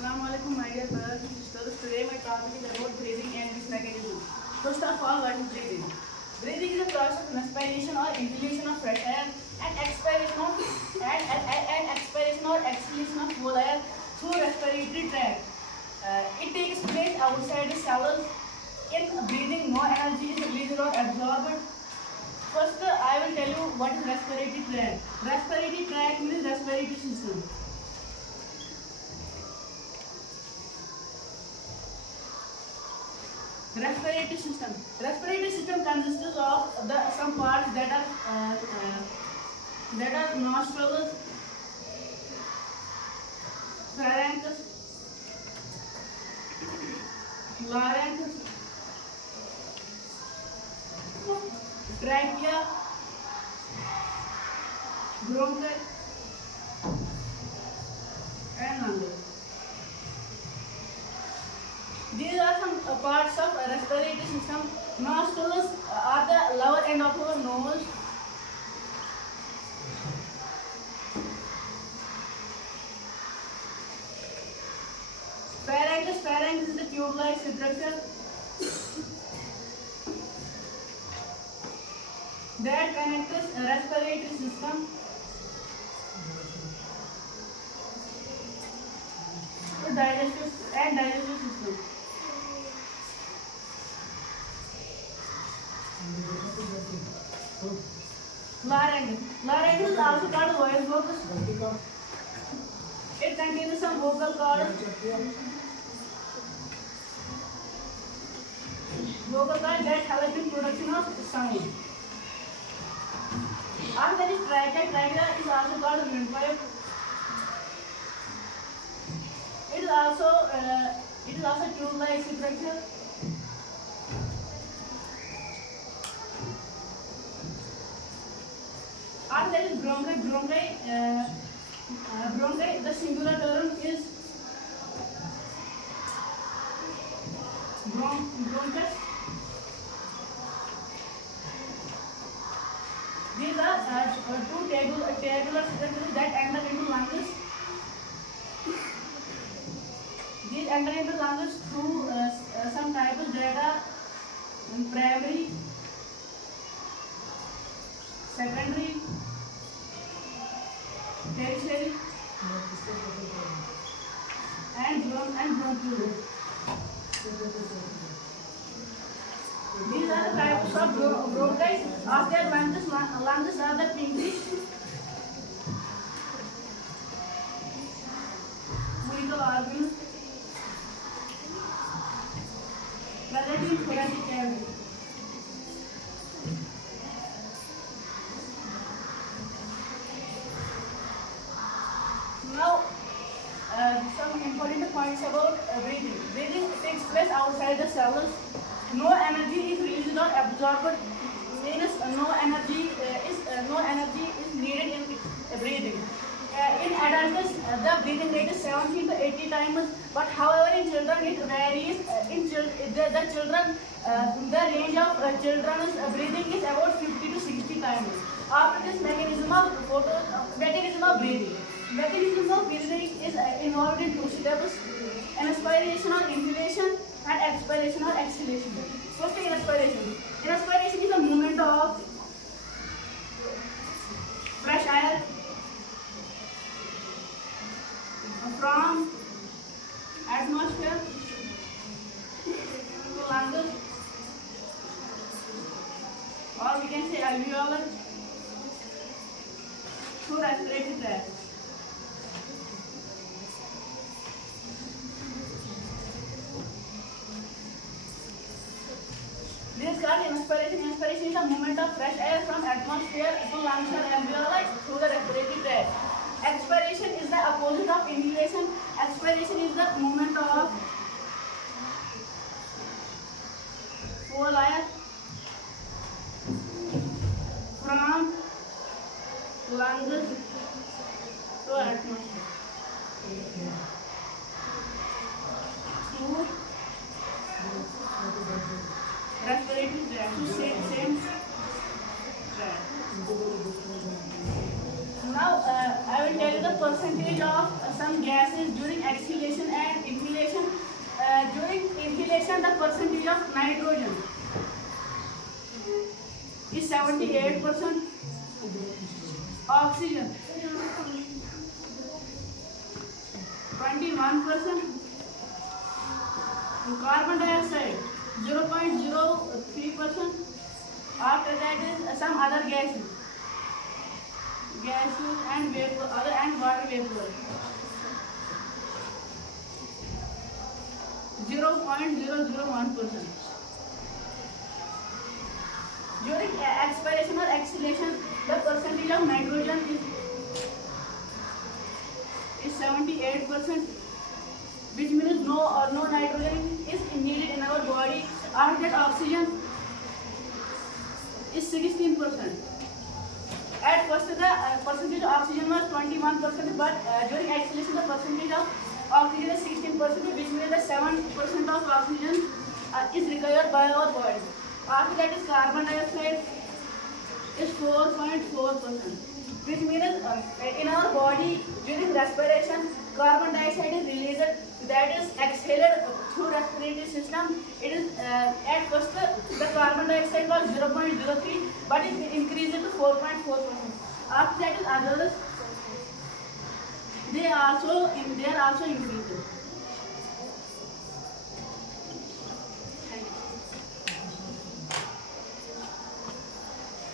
Assalamu alaikum, my dear brothers and sisters. Today my topic is about breathing and its mechanism. First of all, what is breathing? Breathing is a process of inspiration or inhalation of fresh air and expiration or exhalation of cool air through respiratory tract. It takes place outside the cells. In breathing, no energy is released or absorbed. First, I will tell you what is respiratory tract. Respiratory tract means respiratory system. Respiratory system consists of some parts that are nostrils, pharynx, larynx, trachea, bronchi, and lungs. These are some parts of respiratory system. Nostrils are the lower end of our nose. Pharynx is the tube-like structure that connects respiratory system to digestive system. Larynx is also called voice box. It contains some vocal cords that help in production of sound. After that is trachea. Trachea is also called windpipe. It is also tube-like structure. After that is bronchi. Bronchi, the singular term is bronchus. These are two tabular structures that enter into lungs. These enter into lungs through some types that are primary, secondary, tertiary, and bronchial. These are the types of bronchi. After lungs are the pinkish, spherical organs present in thoracic cavity. Now, some important points about breathing. Breathing takes place outside the cells. No energy is released or absorbed. Means no energy is needed in breathing. In adults, the breathing rate is 70 to 80 times. But however, in children it varies. The range of children's breathing is about 50 to 60 times. After this, mechanism of breathing. Mechanism of breathing is involved in two steps: inspiration or inhalation and expiration or exhalation. First, inspiration. Inspiration is a movement of fresh air from atmosphere to lungs, or we can say alveolar, through respiratory tract. This is called inspiration. Inspiration is a movement of fresh air from atmosphere to lungs or alveoli through the respiratory tract. Expiration is the opposite of inhalation. Expiration is the movement of cool air from lungs to atmosphere through respiratory tract. Same tract. Now I will tell you the percentage of some gases during exhalation and exhalation, the percentage of nitrogen is 78%. Oxygen 21%. Carbon dioxide 0.03%. After that is some other gases and vapor, other and water vapor 0.001%. During expiration or exhalation, the percentage of nitrogen is 78%, which means no nitrogen is needed in our body. After that, oxygen is 16%. At first, the percentage of oxygen was 21%, but during exhalation, the percentage of oxygen is 16%, which means that 7% of oxygen is required by our body. After that is carbon dioxide is 4.4%, which means in our body during respiration, carbon dioxide is released, that is exhaled through respiratory system. It is at first the carbon dioxide was 0.03, but it increased to 4.4%. After that is others, they are also increased.